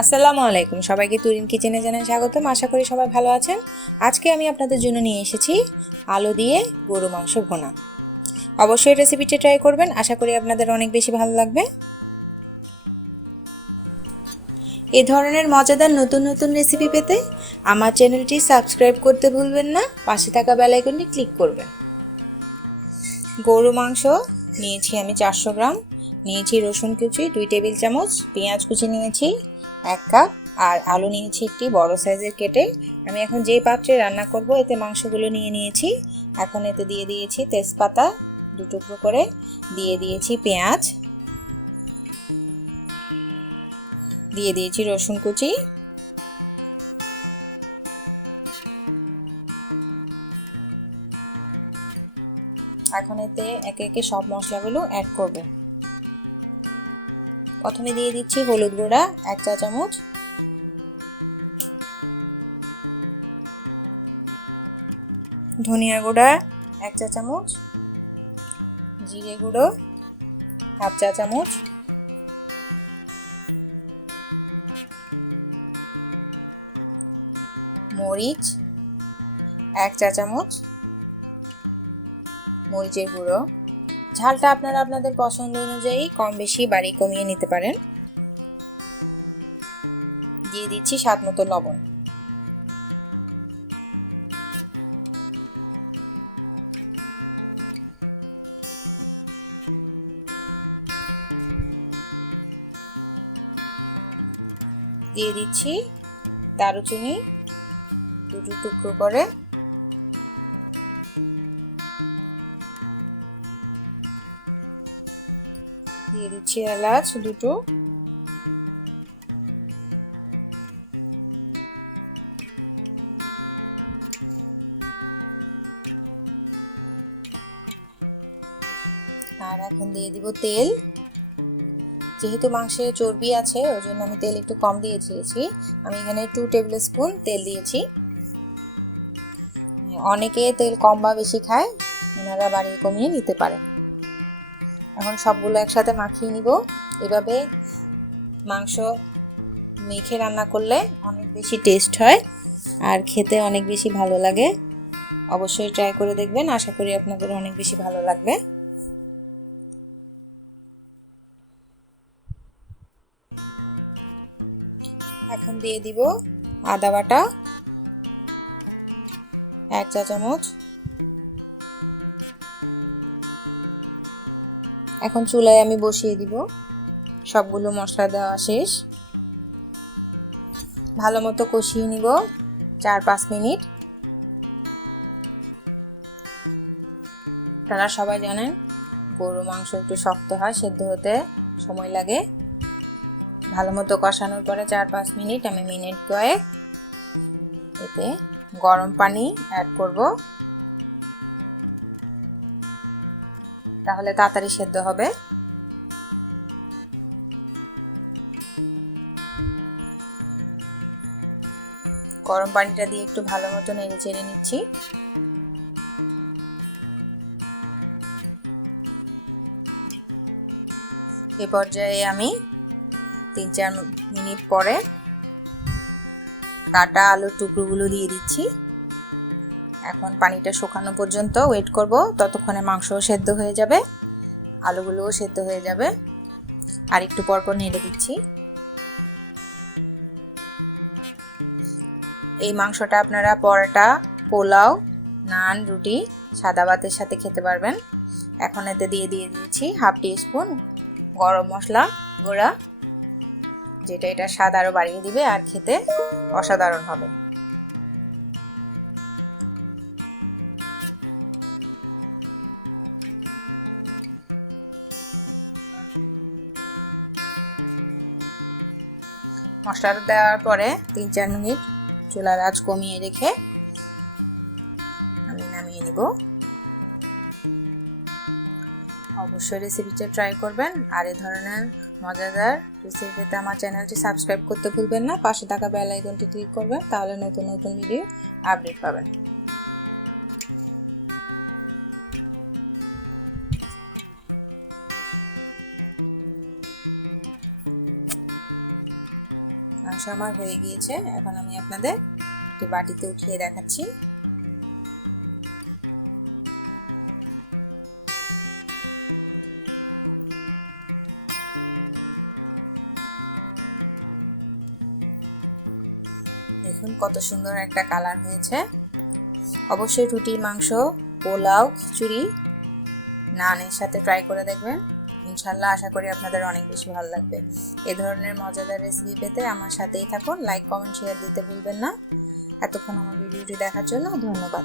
আসসালামু আলাইকুম, সবাইকে তুরিন কিচেনে জানাই স্বাগতম। আশা করি সবাই ভালো আছেন। আজকে আমি আপনাদের জন্য নিয়ে এসেছি আলু দিয়ে গরু মাংস ভুনা। অবশ্যই রেসিপিটি ট্রাই করবেন, আশা করি আপনাদের অনেক বেশি ভালো লাগবে। এই ধরনের মজাদার নতুন নতুন রেসিপি পেতে আমার চ্যানেলটি সাবস্ক্রাইব করতে ভুলবেন না, পাশে থাকা বেল আইকনটি ক্লিক করবেন। গরু মাংস নিয়েছি আমি 400 গ্রাম, নিয়েছি রসুন কুচি 2 টেবিল চামচ, পেঁয়াজ কুচি নিয়েছি 1 কাপ, আর আলু নিয়েছি একটি বড় সাইজের কেটে। আমি এখন যে পাত্রে রান্না করব এতে মাংসগুলো নিয়ে নিয়েছি। এখন এতে দিয়ে দিয়েছি তেজপাতা 2 টুকরো করে, দিয়ে দিয়েছি পেঁয়াজ, দিয়ে দিয়েছি রসুন কুচি, এখন এতে একে একে সব মশলাগুলো অ্যাড করব। প্রথমে দিয়ে দিচ্ছি হলুদ গুঁড়া 1 চা চামচ, ধনিয়া গুঁড়া 1 চা চামচ, জিরে গুঁড়ো 1/2 চা চামচ, মরিচ 1 চা চামচ, মরিচের গুঁড়ো। ঝালটা আপনারা আপনাদের পছন্দ অনুযায়ী কম বেশি বাড়িয়ে কমিয়ে নিতে পারেন। দিয়ে দিচ্ছি স্বাদ মতো লবণ। দিয়ে দিচ্ছি দারুচিনি 2 টুকরো করে, দিয়ে দিচ্ছি এলাচ 2টো, আর এখন দিয়ে দিব তেল। যেহেতু মাংসে চর্বি আছে ওই জন্য আমি তেল একটু কম দিয়েছি। আমি এখানে 2 টেবিল স্পুন তেল দিয়েছি। অনেকে তেল কম বা বেশি খায়, ওনারা বাড়িয়ে কমিয়ে নিতে পারেন। এখন সবগুলো একসাথে মাখিয়ে নিব। এভাবে মাংস মেখে রান্না করলে অনেক বেশি টেস্ট হয় আর খেতে অনেক বেশি ভালো লাগে। অবশ্যই ট্রাই করে দেখবেন, আশা করি আপনাদের অনেক বেশি ভালো লাগবে। এখন দিয়ে দিব আদা বাটা 1 চা চামচ। এখন চুলায় আমি বসিয়ে দিব। সবগুলো মশলা দেওয়া শেষ, ভালো মতো কষিয়ে নিব 4-5 মিনিট। আপনারা সবাই জানেন গরু মাংস একটু শক্ত হয়, সেদ্ধ হতে সময় লাগে। ভালো মতো কষানোর পরে 4-5 মিনিট আমি মিনিট কয়েক এতে গরম পানি অ্যাড করব, তাহলে তাড়াতাড়ি সেদ্ধ হবে। গরম পানিটা দিয়ে একটু ভালো মতো নেড়ে চেড়ে নিচ্ছি। এ পর্যায়ে আমি 3-4 মিনিট পরে কাটা আলুর টুকরোগুলো দিয়ে দিচ্ছি। এখন পানিটা শুকানো পর্যন্ত ওয়েট করব, ততক্ষণে মাংসও সেদ্ধ হয়ে যাবে, আলুগুলোও সেদ্ধ হয়ে যাবে। আর একটু পর পর নেড়ে দিচ্ছি। এই মাংসটা আপনারা পরোটা, পোলাও, নান, রুটি, সাদা ভাতের সাথে খেতে পারবেন। এখন এতে দিয়ে দিয়েছি 1/2 টিস্পুন গরম মশলা গুঁড়া, যেটা এটা স্বাদ আরও বাড়িয়ে দিবে আর খেতে অসাধারণ হবে। মশলাটা দেওয়ার পরে 3-4 মিনিট চুলার আঁচ কমিয়ে রেখে আমি নামিয়ে নিব। অবশ্যই রেসিপিটা ট্রাই করবেন, আর এই ধরনের মজাদার রেসিপি পেতে আমার চ্যানেলটি সাবস্ক্রাইব করতে ভুলবেন না, পাশে থাকা বেল আইকনটি ক্লিক করবেন, তাহলে নতুন নতুন ভিডিও আপডেট পাবেন। মাংস আমার হয়ে গিয়েছে। এখন আমি আপনাদের একটি বাটিতে উঠিয়ে দেখাচ্ছি। দেখুন কত সুন্দর একটা কালার হয়েছে। অবশ্যই রুটির মাংস, পোলাও, খিচুড়ি, নানের সাথে ট্রাই করে দেখবেন। ইনশাল্লাহ আশা করি আপনাদের অনেক বেশি ভালো লাগবে। এই ধরনের মজাদার রেসিপি পেতে আমার সাথেই থাকুন। লাইক, কমেন্ট, শেয়ার দিতে ভুলবেন না। এতক্ষণ আমার ভিডিওটি দেখার জন্য ধন্যবাদ।